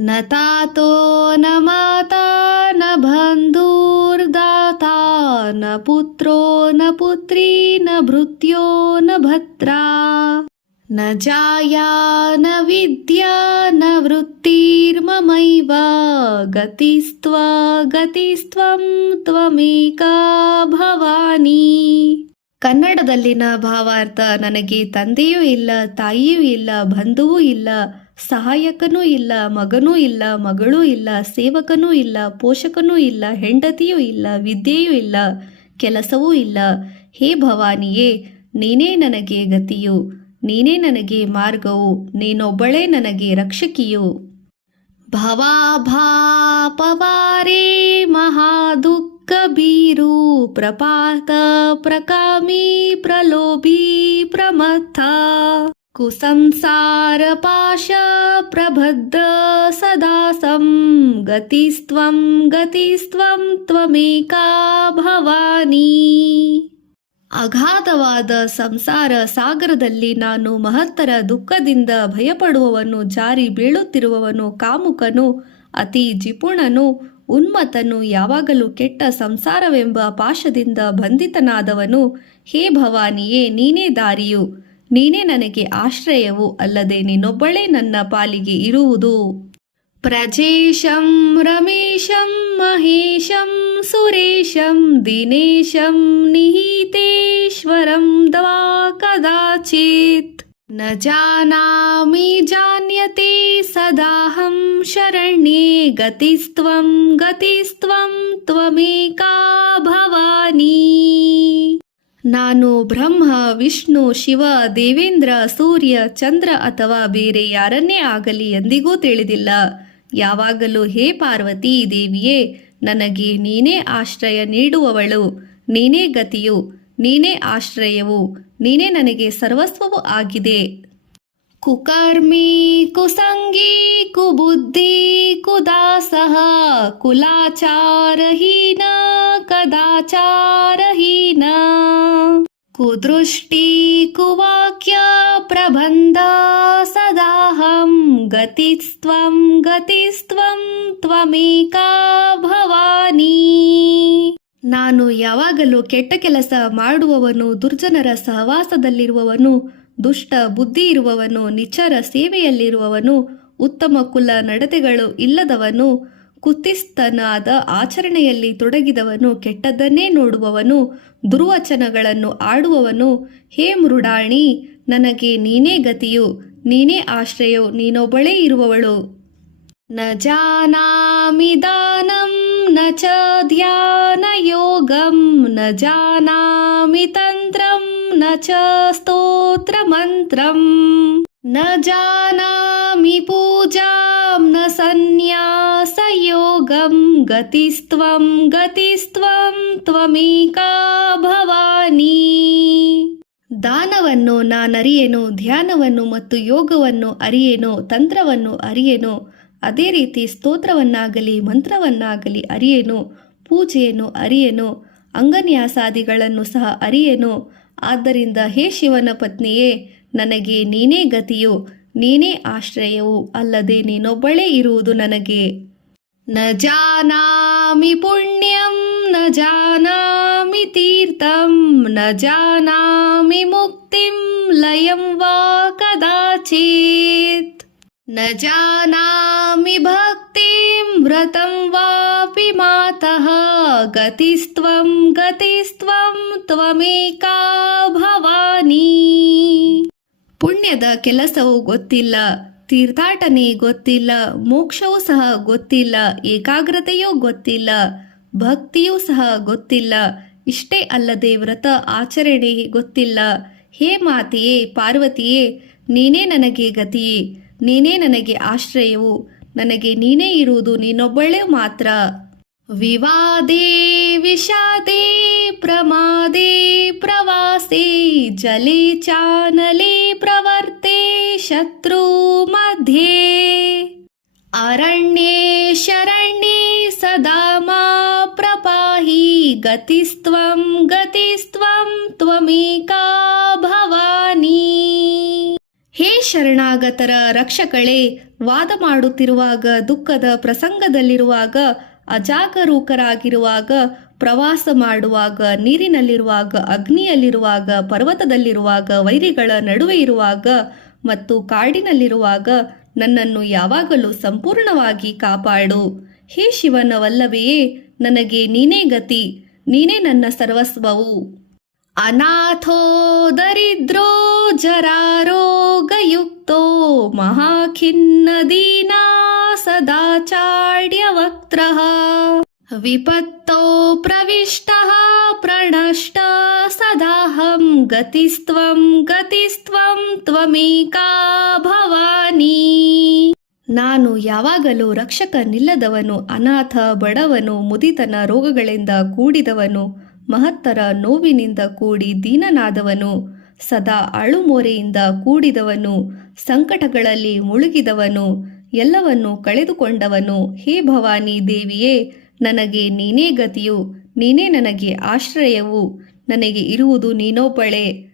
न तातो न माता न बन्धुर्दाता न पुत्रो न पुत्री न भृत्यो न भर्त्रा न जाया न विद्या न वृत्तिर्ममैव ಗತಿಸ್ತ್ವಂ ತ್ವಮೇಕಾ ಭವಾನಿ. ಕನ್ನಡದಲ್ಲಿನ ಭಾವಾರ್ಥ: ನನಗೆ ತಂದೆಯೂ ಇಲ್ಲ, ತಾಯಿಯೂ ಇಲ್ಲ, ಬಂಧುವೂ ಇಲ್ಲ, ಸಹಾಯಕನೂ ಇಲ್ಲ, ಮಗನೂ ಇಲ್ಲ, ಮಗಳೂ ಇಲ್ಲ, ಸೇವಕನೂ ಇಲ್ಲ, ಪೋಷಕನೂ ಇಲ್ಲ, ಹೆಂಡತಿಯೂ ಇಲ್ಲ, ವಿದ್ಯೆಯೂ ಇಲ್ಲ, ಕೆಲಸವೂ ಇಲ್ಲ. ಹೇ ಭವಾನಿಯೇ, ನೀನೇ ನನಗೆ ಗತಿಯು, ನೀನೇ ನನಗೆ ಮಾರ್ಗವು, ನೀನೊಬ್ಬಳೇ ನನಗೆ ರಕ್ಷಕಿಯು. ಭವಾಭಾಪವಾರೇ ಮಹಾದುಃಖ ಬೀರು ಪ್ರಪಾತ ಪ್ರಕಾಮಿ ಪ್ರಲೋಭಿ ಪ್ರಮಥ ಕುಸಂಸಾರ ಪಾಶ ಪ್ರಬದ್ಧ ಸದಾಸಂ ಗತಿಸ್ತ್ವಂ ತ್ವಮೇಕಾ ಭವಾನಿ. ಅಗಾಧವಾದ ಸಂಸಾರ ಸಾಗರದಲ್ಲಿ ನಾನು ಮಹತ್ತರ ದುಃಖದಿಂದ ಭಯಪಡುವವನು, ಜಾರಿ ಬೀಳುತ್ತಿರುವವನು, ಕಾಮುಕನು, ಅತಿ ಜಿಪುಣನು, ಉನ್ಮತ್ತನು, ಯಾವಾಗಲೂ ಕೆಟ್ಟ ಸಂಸಾರವೆಂಬ ಪಾಶದಿಂದ ಬಂಧಿತನಾದವನು. ಹೇ ಭವಾನಿಯೇ, ನೀನೇ ದಾರಿಯು, ನೀನೇ ನನಗೆ ಆಶ್ರಯವು, ಅಲ್ಲದೆ ನೀನೊಬ್ಬಳೇ ನನ್ನ ಪಾಲಿಗೆ ಇರುವುದು. ಪ್ರಜೇಶಂ ರಮೇಶಂ ಮಹೇಶಂ ಸುರೇಶಂ ದಿನೇಶಂ ನಿಹಿತೇಶ್ವರಂ ದ್ವಾ ಕದಾಚಿತ್ ನ ಜಾನಾಮಿ ಜಾನ್ಯತೆ ಸದಾಹಂ ಶರಣ್ಯೇ ಗತಿಸ್ತ್ವಂ ತ್ವಮೇಕಾ ಭವಾನಿ. ನಾನು ಬ್ರಹ್ಮ, ವಿಷ್ಣು, ಶಿವ, ದೇವೇಂದ್ರ, ಸೂರ್ಯ, ಚಂದ್ರ ಅಥವಾ ಬೇರೆ ಯಾರನ್ನೇ ಆಗಲಿ ಎಂದಿಗೂ ತಿಳಿದಿಲ್ಲ. ಯಾವಾಗಲೂ ಹೇ ಪಾರ್ವತೀ ದೇವಿಯೇ, ನನಗೆ ನೀನೇ ಆಶ್ರಯ ನೀಡುವವಳು, ನೀನೇ ಗತಿಯು, ನೀನೇ ಆಶ್ರಯವು, ನೀನೇ ನನಗೆ ಸರ್ವಸ್ವವೂ ಆಗಿದೆ. ಕುಕರ್ಮಿ ಕುಸಂಗಿ ಕುಬುದ್ಧಿ ಕುದಾಸಃ ಕುಲಾಚಾರಹೀನ ಕದಾಚಾರಹೀನ ಕುದೃಷ್ಟಿ ಕುವಾಕ್ಯ ಪ್ರಬಂಧ ಸದಾಹಂ ಗತಿಸ್ತ್ವಂ ತ್ವಮೇಕಾ ಭವಾನಿ. ನಾನು ಯಾವಾಗಲೂ ಕೆಟ್ಟ ಕೆಲಸ ಮಾಡುವವನು, ದುರ್ಜನರ ಸಹವಾಸದಲ್ಲಿರುವವನು, ದುಷ್ಟ ಬುದ್ಧಿ ಇರುವವನು, ನಿಚರ ಸೇವೆಯಲ್ಲಿರುವವನು, ಉತ್ತಮ ಕುಲ ನಡತೆಗಳು ಇಲ್ಲದವನು, ಕುತ್ತಿಸ್ತನಾದ ಆಚರಣೆಯಲ್ಲಿ ತೊಡಗಿದವನು, ಕೆಟ್ಟದ್ದನ್ನೇ ನೋಡುವವನು, ದುರ್ವಚನಗಳನ್ನು ಆಡುವವನು. ಹೇ ಮೃಡಾಣಿ, ನನಗೆ ನೀನೇ ಗತಿಯು, ನೀನೇ ಆಶ್ರಯವು, ನೀನೊಬ್ಬಳೇ ಇರುವವಳು. ನ ಜಾನಾಮಿ ದಾನಂ ನ ಚ ಧ್ಯಾನ ಯೋಗಂ ನ ಜಾನಾಮಿ ತಂತ್ರಂ ನ ಚ ಸ್ತೋತ್ರ ಮಂತ್ರಂ ನ ಜಾನಾಮಿ ಪೂಜಾಂ ನ ಸನ್ಯಾಸ ಯೋಗಂ ಗತಿಸ್ತ್ವಂ ತ್ವಮೇಕಾ ಭವಾನಿ. ದಾನವನ್ನು ನಾನರಿಯೇನು, ಧ್ಯಾನವನ್ನು ಮತ್ತು ಯೋಗವನ್ನು ಅರಿಯೇನು, ತಂತ್ರವನ್ನು ಅರಿಯೇನು, ಅದೇ ರೀತಿ ಸ್ತೋತ್ರವನ್ನಾಗಲಿ ಮಂತ್ರವನ್ನಾಗಲಿ ಅರಿಯೇನು, ಪೂಜೆಯನ್ನು ಅರಿಯೇನು, ಅಂಗನ್ಯಾಸಾದಿಗಳನ್ನು ಸಹ ಅರಿಯೇನು. ಆದ್ದರಿಂದ ಹೇ ಶಿವನ ಪತ್ನಿಯೇ, ನನಗೆ ನೀನೇ ಗತಿಯು, ನೀನೇ ಆಶ್ರಯವು, ಅಲ್ಲದೆ ನೀನೊಬ್ಬಳೇ ಇರುವುದು ನನಗೆ. ನ ಜಾನಾಮಿ ಪುಣ್ಯಂ ನ ಜಾನಾಮಿ ತೀರ್ಥಂ ನ ಜಾನಾಮಿ ಮುಕ್ತಿಂ ಲಯಂ ವಾ ಕದಾಚಿತ್ ನ ಜಾನಾಮಿ ಭಕ್ತಿಂ ವ್ರತಂ ವಾಪಿ ಮಾತಃ ಗತಿಸ್ತ್ವಂ ತ್ವಮೇಕಾ ಭವಾನಿ. ಪುಣ್ಯದ ಕೆಲಸವು ಗೊತ್ತಿಲ್ಲ, ತೀರ್ಥಾಟನೆ ಗೊತ್ತಿಲ್ಲ, ಮೋಕ್ಷವೂ ಸಹ ಗೊತ್ತಿಲ್ಲ, ಏಕಾಗ್ರತೆಯೂ ಗೊತ್ತಿಲ್ಲ, ಭಕ್ತಿಯೂ ಸಹ ಗೊತ್ತಿಲ್ಲ, ಇಷ್ಟೇ ಅಲ್ಲದೆ ವ್ರತ ಆಚರಣೆ ಗೊತ್ತಿಲ್ಲ. ಹೇ ಮಾತೆಯೇ ಪಾರ್ವತಿಯೇ, ನೀನೇ ನನಗೆ ಗತಿಯೇ, ನೀನೇ ನನಗೆ ಆಶ್ರಯವು, ನನಗೆ ನೀನೇ ಇರುವುದು ನೀನೊಬ್ಬಳೇ ಮಾತ್ರ. ವಿವಾದೇ ವಿಷಾದೇ ಪ್ರಮಾದೇ ಪ್ರವಾಸೇ ಜಲೇ ಚಾನಲೇ ಪ್ರವರ್ತೆ ಶತ್ರು ಮಧ್ಯೆ ಅರಣ್ಯೇ ಶರಣ್ಯೇ ಸದಾ ಮಾ ಪ್ರಪಾಹಿ ಗತಿಸ್ತ್ವಂ ತ್ವಮೇಕಾ ಭವಾನಿ. ಹೇ ಶರಣಾಗತರ ರಕ್ಷಕಳೇ, ವಾದ ಮಾಡುತ್ತಿರುವಾಗ, ದುಃಖದ ಪ್ರಸಂಗದಲ್ಲಿರುವಾಗ, ಅಜಾಗರೂಕರಾಗಿರುವಾಗ, ಪ್ರವಾಸ ಮಾಡುವಾಗ, ನೀರಿನಲ್ಲಿರುವಾಗ, ಅಗ್ನಿಯಲ್ಲಿರುವಾಗ, ಪರ್ವತದಲ್ಲಿರುವಾಗ, ವೈರಿಗಳ ನಡುವೆ ಇರುವಾಗ ಮತ್ತು ಕಾಡಿನಲ್ಲಿರುವಾಗ ನನ್ನನ್ನು ಯಾವಾಗಲೂ ಸಂಪೂರ್ಣವಾಗಿ ಕಾಪಾಡು. ಹೇ ಶಿವನ ವಲ್ಲಭೆಯೇ, ನನಗೆ ನೀನೇ ಗತಿ, ನೀನೇ ನನ್ನ ಸರ್ವಸ್ವವು. ಅನಾಥೋ ದರಿದ್ರೋ ಜರಾರೋಗಯುಕ್ತೋ ಮಹಾಖಿನ್ನ ದೀನಾ ಸದಾಚಾರ್ಯವಕ್ತ್ರಃ ವಿಪತ್ತೋ ಪ್ರವಿಷ್ಟಃ ಪ್ರಣಷ್ಟ ಸದಾಹಂ ಗತಿಸ್ತ್ವಂ ಗತಿಸ್ತ್ವಂ ತ್ವಮೇಕಾ ಭವಾನಿ. ನಾನು ಯಾವಾಗಲೂ ರಕ್ಷಕನಿಲ್ಲದವನು, ಅನಾಥ, ಬಡವನು, ಮುದಿತನ, ರೋಗಗಳಿಂದ ಕೂಡಿದವನು, ಮಹತ್ತರ ನೋವಿನಿಂದ ಕೂಡಿ ದೀನನಾದವನು, ಸದಾ ಅಳುಮೋರೆಯಿಂದ ಕೂಡಿದವನು, ಸಂಕಟಗಳಲ್ಲಿ ಮುಳುಗಿದವನು, ಎಲ್ಲವನ್ನು ಕಳೆದುಕೊಂಡವನು. ಹೇ ಭವಾನಿ ದೇವಿಯೇ, ನನಗೆ ನೀನೇ ಗತಿಯು, ನೀನೇ ನನಗೆ ಆಶ್ರಯವು. ನನಗೆ ಇರುವುದು ನೀನೊಬ್ಬಳೇ.